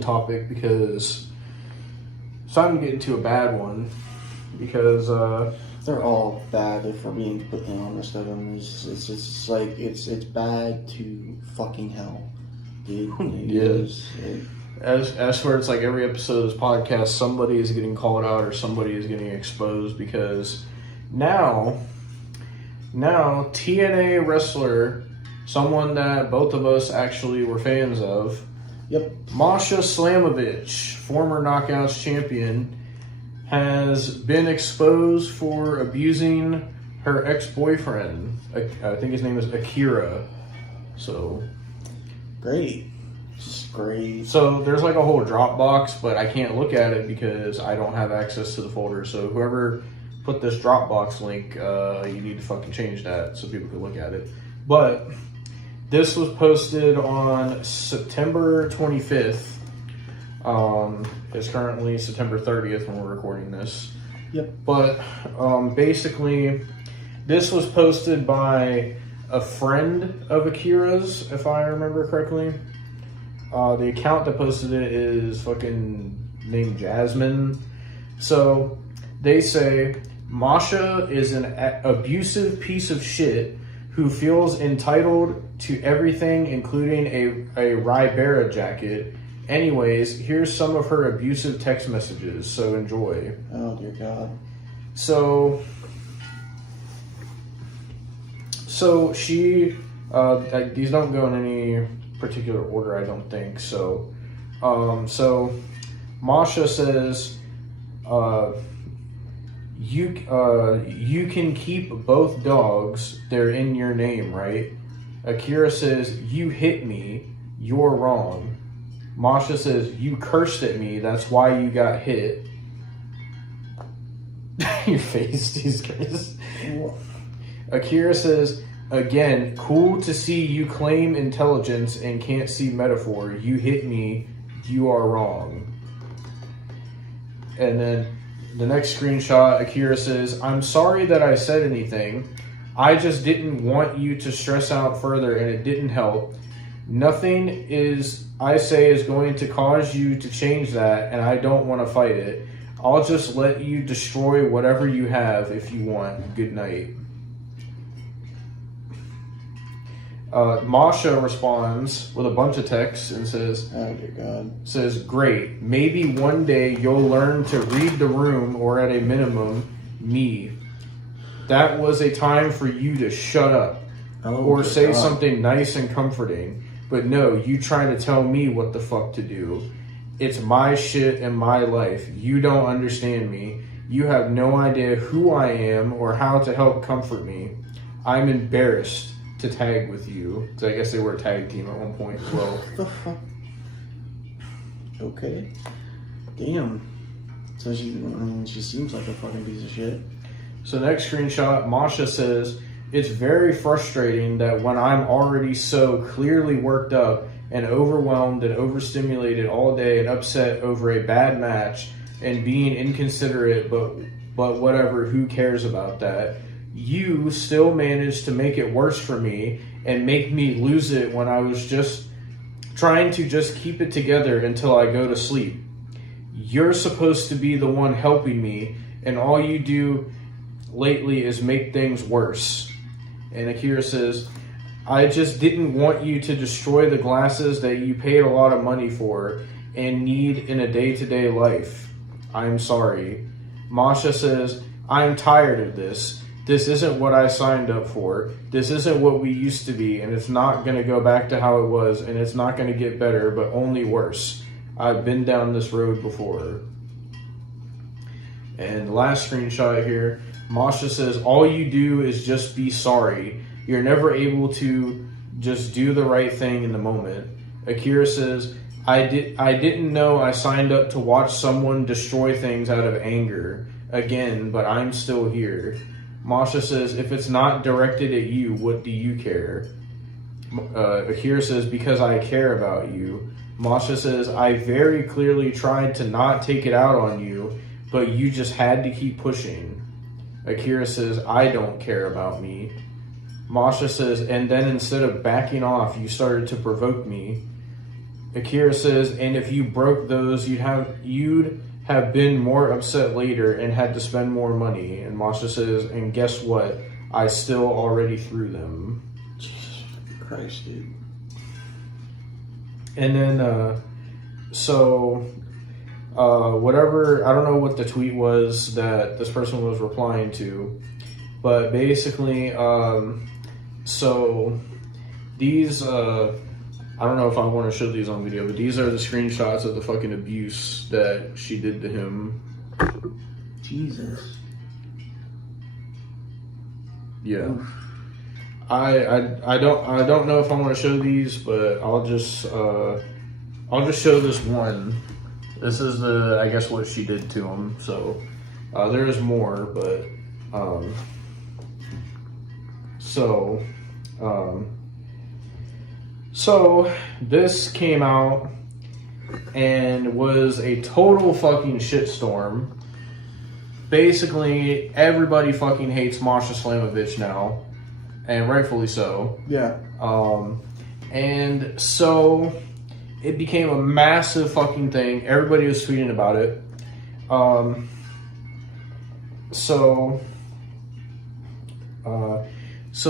topic because so I'm getting to a bad one because they're all bad if we're being put honest of them. It's like it's bad to fucking hell, dude. As for it's like every episode of this podcast, somebody is getting called out or somebody is getting exposed because now TNA wrestler, someone that both of us actually were fans of. Yep. Masha Slamovich, former Knockouts champion, has been exposed for abusing her ex-boyfriend. I think his name is Akira. So great. Just great. So there's like a whole Dropbox, but I can't look at it because I don't have access to the folder. So whoever put this Dropbox link, you need to fucking change that so people can look at it. But this was posted on September 25th. It's currently September 30th when we're recording this. Yep. But basically, this was posted by a friend of Akira's, if I remember correctly. The account that posted it is fucking named Jasmine. So they say Masha is an abusive piece of shit who feels entitled to everything, including a Ribera jacket. Anyways, here's some of her abusive text messages, so enjoy. Oh, dear God. So she, these don't go in any particular order, I don't think. So Masha says, you can keep both dogs. They're in your name, right? Akira says, you hit me. You're wrong. Masha says, you cursed at me. That's why you got hit. Your face, Jesus Christ. Akira says, again, cool to see you claim intelligence and can't see metaphor. You hit me. You are wrong. And then the next screenshot, Akira says, I'm sorry that I said anything. I just didn't want you to stress out further and it didn't help. Nothing I say is going to cause you to change that, and I don't want to fight it. I'll just let you destroy whatever you have if you want. Good night. Masha responds with a bunch of texts and says, oh dear God. Says, great. Maybe one day you'll learn to read the room, or at a minimum, me. That was a time for you to shut up or say something nice and comforting. But no, you trying to tell me what the fuck to do. It's my shit and my life. You don't understand me. You have no idea who I am or how to help comfort me. I'm embarrassed to tag with you. So I guess they were a tag team at one point as well. What the fuck? Okay. Damn. So she seems like a fucking piece of shit. So next screenshot, Masha says, it's very frustrating that when I'm already so clearly worked up and overwhelmed and overstimulated all day and upset over a bad match and being inconsiderate, but whatever, who cares about that? You still managed to make it worse for me and make me lose it when I was just trying to just keep it together until I go to sleep. You're supposed to be the one helping me, and all you do lately is make things worse. And Akira says, I just didn't want you to destroy the glasses that you paid a lot of money for and need in a day-to-day life. I'm sorry. Masha says, I'm tired of this. This isn't what I signed up for. This isn't what we used to be, and it's not going to go back to how it was, and it's not going to get better, but only worse. I've been down this road before. And the last screenshot here, Masha says, all you do is just be sorry. You're never able to just do the right thing in the moment. Akira says, I didn't know I signed up to watch someone destroy things out of anger. Again, but I'm still here. Masha says, if it's not directed at you, what do you care? Akira says, because I care about you. Masha says, I very clearly tried to not take it out on you, but you just had to keep pushing. Akira says, I don't care about me. Masha says, and then instead of backing off, you started to provoke me. Akira says, and if you broke those, you'd have been more upset later and had to spend more money. And Masha says, and guess what? I still already threw them. Jesus Christ, dude. And then, whatever, I don't know what the tweet was that this person was replying to, but basically, so these, I don't know if I want to show these on video, but these are the screenshots of the fucking abuse that she did to him. Jesus. Yeah. I don't know if I want to show these, but I'll just show this one. This is I guess what she did to him. So there is more, but so this came out and was a total fucking shitstorm. Basically, everybody fucking hates Masha Slamovich now, and rightfully so. Yeah. And so it became a massive fucking thing. Everybody was tweeting about it. So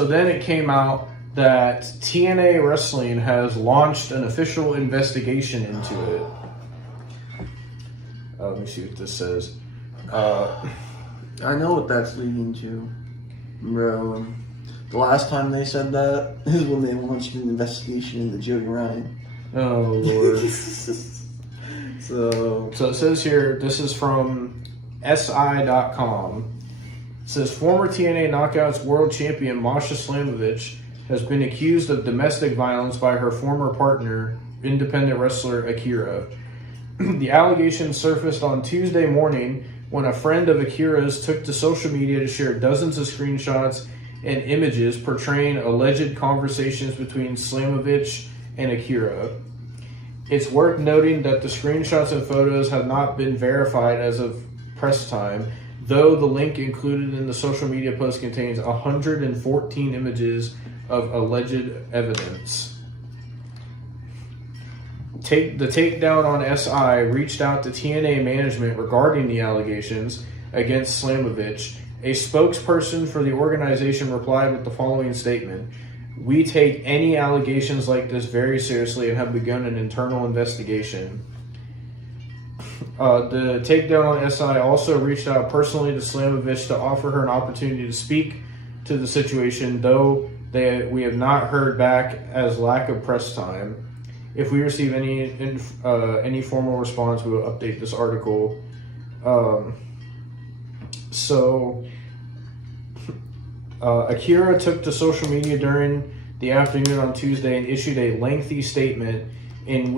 then it came out that TNA Wrestling has launched an official investigation into it. Let me see what this says. I know what that's leading to, bro. The last time they said that is when they launched an investigation into Jody Ryan. Oh, Lord. So it says here, this is from SI.com. It says, former TNA Knockouts World Champion Masha Slamovich has been accused of domestic violence by her former partner, independent wrestler Akira. The allegations surfaced on Tuesday morning when a friend of Akira's took to social media to share dozens of screenshots and images portraying alleged conversations between Slamovich and Akira. It's worth noting that the screenshots and photos have not been verified as of press time, though the link included in the social media post contains 114 images of alleged evidence. The takedown on SI reached out to TNA management regarding the allegations against Slamovich. A spokesperson for the organization replied with the following statement: "We take any allegations like this very seriously and have begun an internal investigation." The takedown on SI also reached out personally to Slamovich to offer her an opportunity to speak to the situation, though we have not heard back as lack of press time. If we receive any formal response, we will update this article. Akira took to social media during the afternoon on Tuesday and issued a lengthy statement in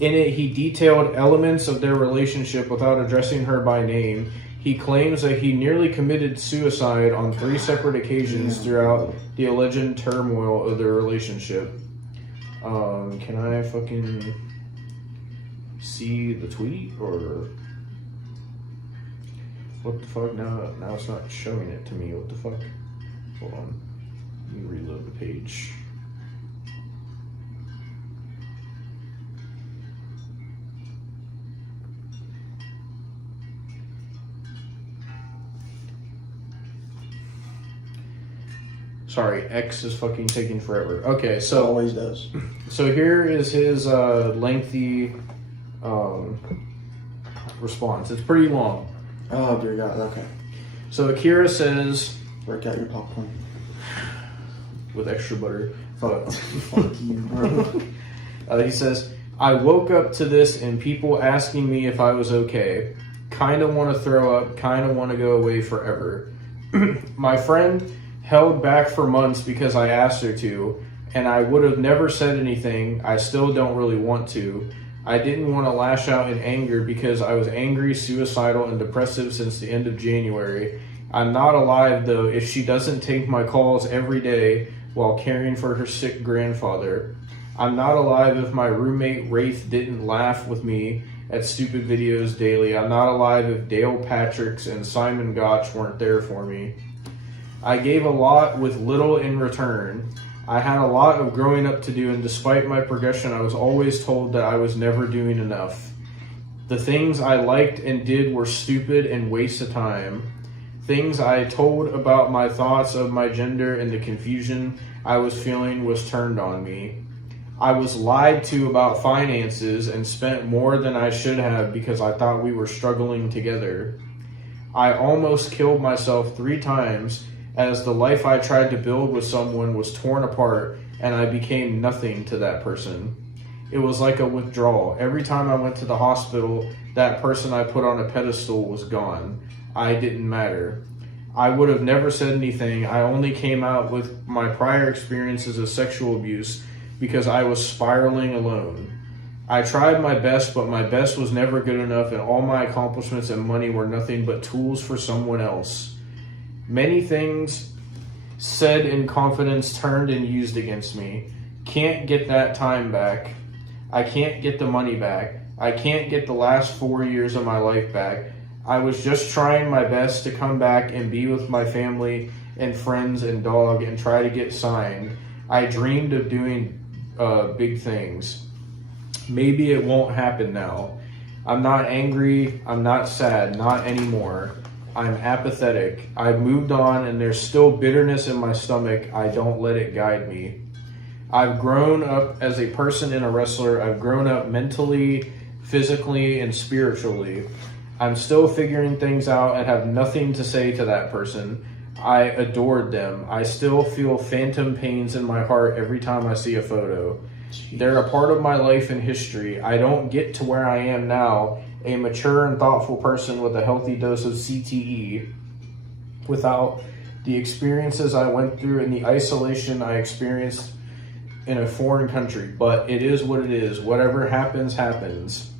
it, he detailed elements of their relationship without addressing her by name. He claims that he nearly committed suicide on 3 separate occasions throughout the alleged turmoil of their relationship. Can I fucking see the tweet, or what the fuck? Now it's not showing it to me. What the fuck? Hold on. Let me reload the page. Sorry, X is fucking taking forever. Okay, so... It always does. So here is his lengthy response. It's pretty long. Oh, dear God, okay. So Akira says... Break out your popcorn. With extra butter. Fuck you, bro. He says, "I woke up to this and people asking me if I was okay. Kind of want to throw up, kind of want to go away forever. My friend held back for months because I asked her to, and I would have never said anything. I still don't really want to. I didn't want to lash out in anger because I was angry, suicidal, and depressive since the end of January. I'm not alive, though, if she doesn't take my calls every day while caring for her sick grandfather. I'm not alive if my roommate Rafe didn't laugh with me at stupid videos daily. I'm not alive if Dale Patricks and Simon Gotch weren't there for me. I gave a lot with little in return. I had a lot of growing up to do, and despite my progression, I was always told that I was never doing enough. The things I liked and did were stupid and waste of time. Things I told about my thoughts of my gender and the confusion I was feeling was turned on me. I was lied to about finances and spent more than I should have because I thought we were struggling together. I almost killed myself 3 times as the life I tried to build with someone was torn apart and I became nothing to that person. It was like a withdrawal. Every time I went to the hospital, that person I put on a pedestal was gone. I didn't matter. I would have never said anything. I only came out with my prior experiences of sexual abuse because I was spiraling alone. I tried my best, but my best was never good enough, and all my accomplishments and money were nothing but tools for someone else. Many things said in confidence turned and used against me. Can't get that time back. I can't get the money back. I can't get the last 4 years of my life back. I was just trying my best to come back and be with my family and friends and dog and try to get signed. I dreamed of doing big things. Maybe it won't happen now. I'm not angry. I'm not sad. Not anymore. I'm apathetic. I've moved on and there's still bitterness in my stomach. I don't let it guide me. I've grown up as a person and a wrestler. I've grown up mentally, physically, and spiritually. I'm still figuring things out and have nothing to say to that person. I adored them. I still feel phantom pains in my heart every time I see a photo. Jeez. They're a part of my life and history. I don't get to where I am now, a mature and thoughtful person with a healthy dose of CTE, without the experiences I went through and the isolation I experienced in a foreign country. But it is what it is. Whatever happens, happens.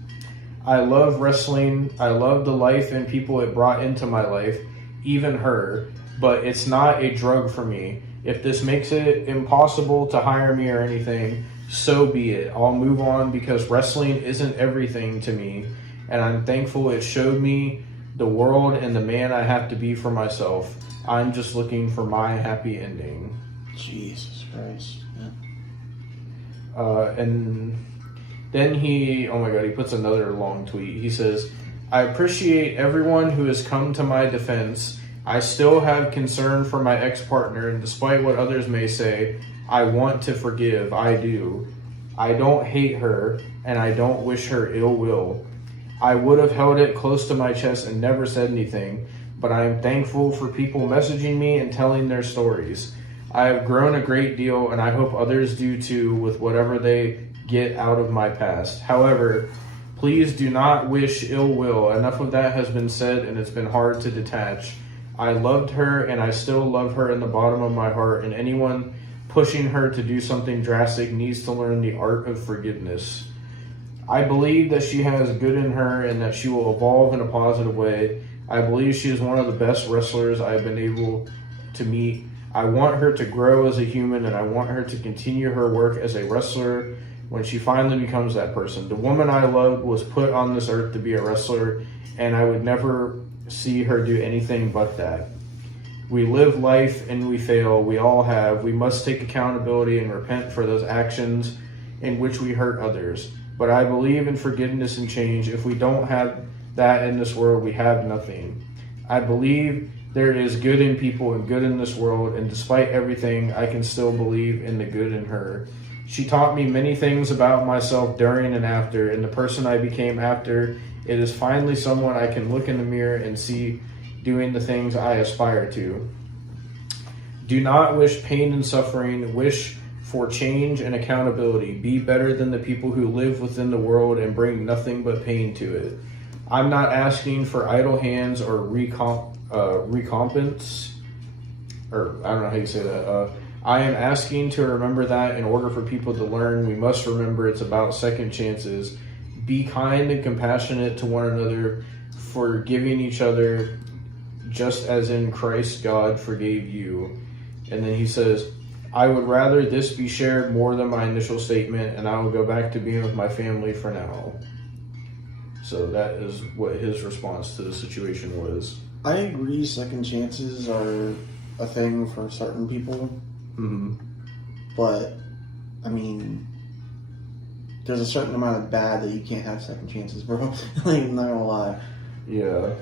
I love wrestling. I love the life and people it brought into my life, even her, but it's not a drug for me. If this makes it impossible to hire me or anything, so be it. I'll move on because wrestling isn't everything to me, and I'm thankful it showed me the world and the man I have to be for myself. I'm just looking for my happy ending. Jesus Christ. Yeah. And then he puts another long tweet. He says, I appreciate everyone who has come to my defense. I still have concern for my ex-partner, and despite what others may say, I want to forgive. I do. I don't hate her, and I don't wish her ill will. I would have held it close to my chest and never said anything, but I am thankful for people messaging me and telling their stories. I have grown a great deal, and I hope others do too with whatever they get out of my past. However, please do not wish ill will. Enough of that has been said, and it's been hard to detach. I loved her, and I still love her in the bottom of my heart, and anyone pushing her to do something drastic needs to learn the art of forgiveness. I believe that she has good in her and that she will evolve in a positive way. I believe she is one of the best wrestlers I've been able to meet. I want her to grow as a human, and I want her to continue her work as a wrestler when she finally becomes that person. The woman I loved was put on this earth to be a wrestler, and I would never see her do anything but that. We live life and we fail. We all have. We must take accountability and repent for those actions in which we hurt others. But I believe in forgiveness and change. If we don't have that in this world, we have nothing. I believe there is good in people and good in this world, and despite everything, I can still believe in the good in her. She taught me many things about myself during and after, and the person I became after. It is finally someone I can look in the mirror and see doing the things I aspire to. Do not wish pain and suffering. Wish for change and accountability. Be better than the people who live within the world and bring nothing but pain to it. I'm not asking for idle hands or recompense, or I don't know how you say that. I am asking to remember that in order for people to learn, we must remember it's about second chances. Be kind and compassionate to one another, forgiving each other, just as in Christ God forgave you. And then he says, I would rather this be shared more than my initial statement, and I will go back to being with my family for now. So that is what his response to the situation was. I agree second chances are a thing for certain people. Mm-hmm. but I mean, there's a certain amount of bad that you can't have second chances, bro. Like, I'm not gonna lie. Yeah.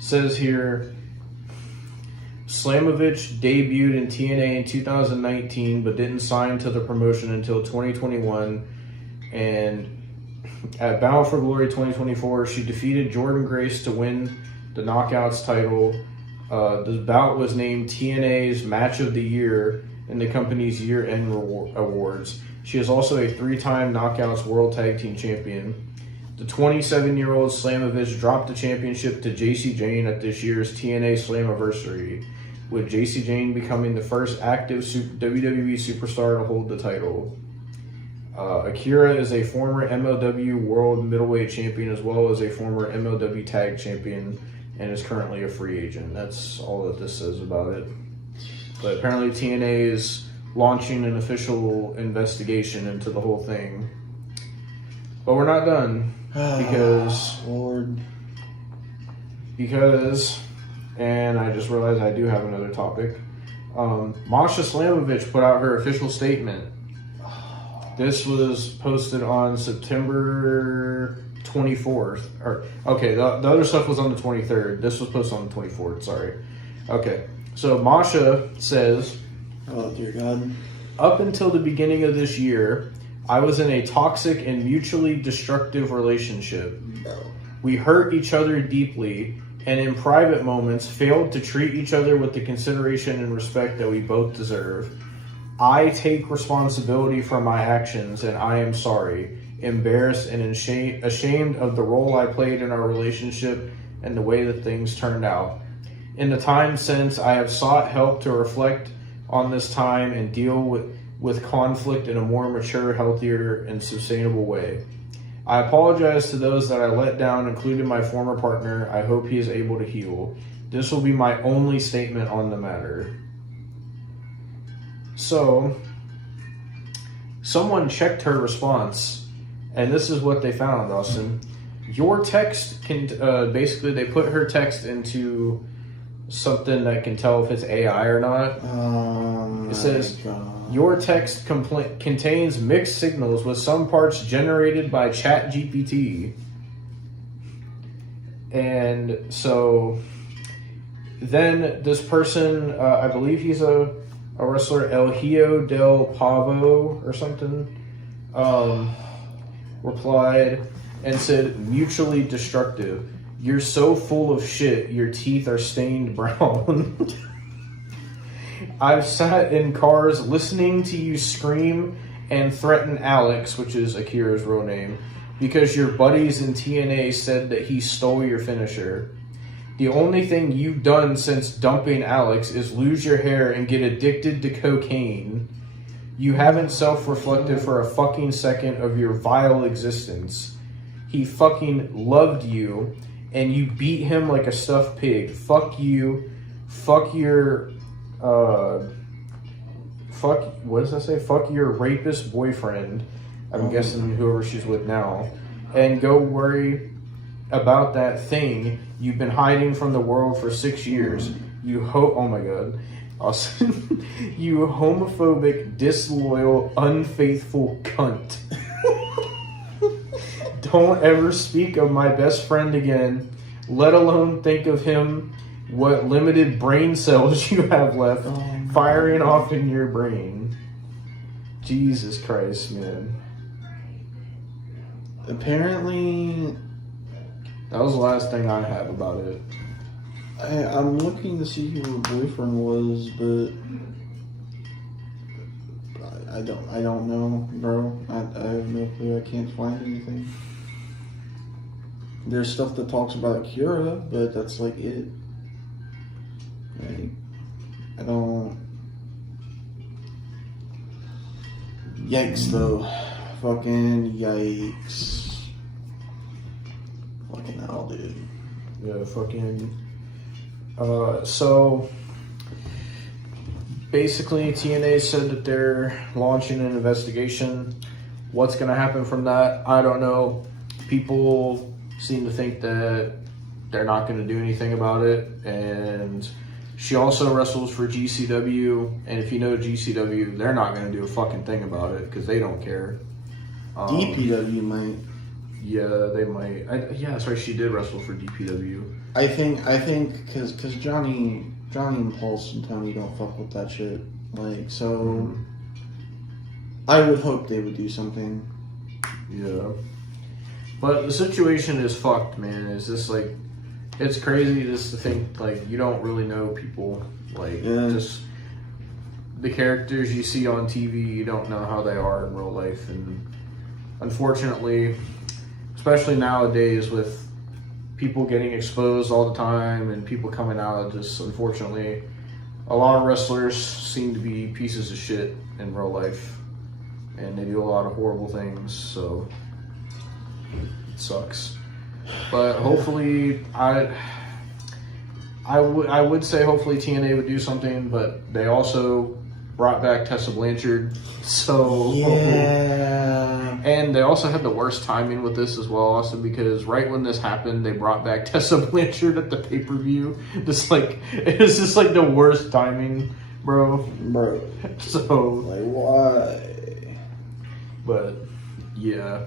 Says here, Slamovich debuted in TNA in 2019, but didn't sign to the promotion until 2021. And at Bound for Glory 2024, she defeated Jordan Grace to win the Knockouts title. The bout was named TNA's Match of the Year in the company's year-end awards. She is also a 3-time Knockouts World Tag Team Champion. The 27-year-old Slamovich dropped the championship to JC Jane at this year's TNA Slammiversary, with JC Jane becoming the first active WWE superstar to hold the title. Akira is a former MLW World Middleweight Champion as well as a former MLW Tag Champion and is currently a free agent. That's all that this says about it. But apparently TNA is launching an official investigation into the whole thing. But we're not done because, and I just realized I do have another topic. Masha Slamovich put out her official statement. This was posted on September 24th. The other stuff was on the 23rd. This was posted on the 24th, sorry. Okay, so Masha says, oh dear God. Up until the beginning of this year, I was in a toxic and mutually destructive relationship. We hurt each other deeply and in private moments failed to treat each other with the consideration and respect that we both deserve. I take responsibility for my actions and I am sorry, embarrassed and ashamed of the role I played in our relationship and the way that things turned out. In the time since, I have sought help to reflect on this time and deal with conflict in a more mature, healthier, and sustainable way. I apologize to those that I let down, including my former partner. I hope he is able to heal. This will be my only statement on the matter. So, someone checked her response, and this is what they found, Austin. Your text can, basically they put her text into something that can tell if it's AI or not. It says, your text contains mixed signals with some parts generated by ChatGPT. And so then this person, I believe he's a wrestler, El Hijo del Pavo or something, replied and said, mutually destructive. You're so full of shit, your teeth are stained brown. I've sat in cars listening to you scream and threaten Alex, which is Akira's real name, because your buddies in TNA said that he stole your finisher. The only thing you've done since dumping Alex is lose your hair and get addicted to cocaine. You haven't self-reflected for a fucking second of your vile existence. He fucking loved you, and you beat him like a stuffed pig. Fuck you. Fuck your... what does that say? Fuck your rapist boyfriend. I'm guessing whoever she's with now. And go worry about that thing you've been hiding from the world for 6 years. Oh my god. Austin, you homophobic, disloyal, unfaithful cunt. Don't ever speak of my best friend again, let alone think of him, what limited brain cells you have left firing off in your brain. Jesus Christ, man. Apparently, that was the last thing I have about it. I'm looking to see who her boyfriend was, but I don't know, bro. I have no clue. I can't find anything. There's stuff that talks about Akira, but that's like it. Like, I don't. Yikes, though. Fucking yikes. Fucking hell, dude. Yeah, fucking. So basically, TNA said that they're launching an investigation. What's going to happen from that, I don't know. People seem to think that they're not going to do anything about it. And she also wrestles for GCW, and if you know GCW, they're not going to do a fucking thing about it because they don't care. DPW might. Yeah, they might. Yeah, that's right. She did wrestle for DPW. I think, because Johnny and Pulse and Tony don't fuck with that shit. Like, so, I would hope they would do something. Yeah. But the situation is fucked, man. It's just like, it's crazy just to think, like, you don't really know people. Like, just the characters you see on TV, you don't know how they are in real life. And unfortunately, especially nowadays with people getting exposed all the time and people coming out, just unfortunately, a lot of wrestlers seem to be pieces of shit in real life. And they do a lot of horrible things, so it sucks. But hopefully, I would say hopefully TNA would do something, but they also brought back Tessa Blanchard, so yeah. And they also had the worst timing with this as well, Austin, because right when this happened, they brought back Tessa Blanchard at the pay-per-view. Just like it's just like the worst timing, bro. So like why? But yeah,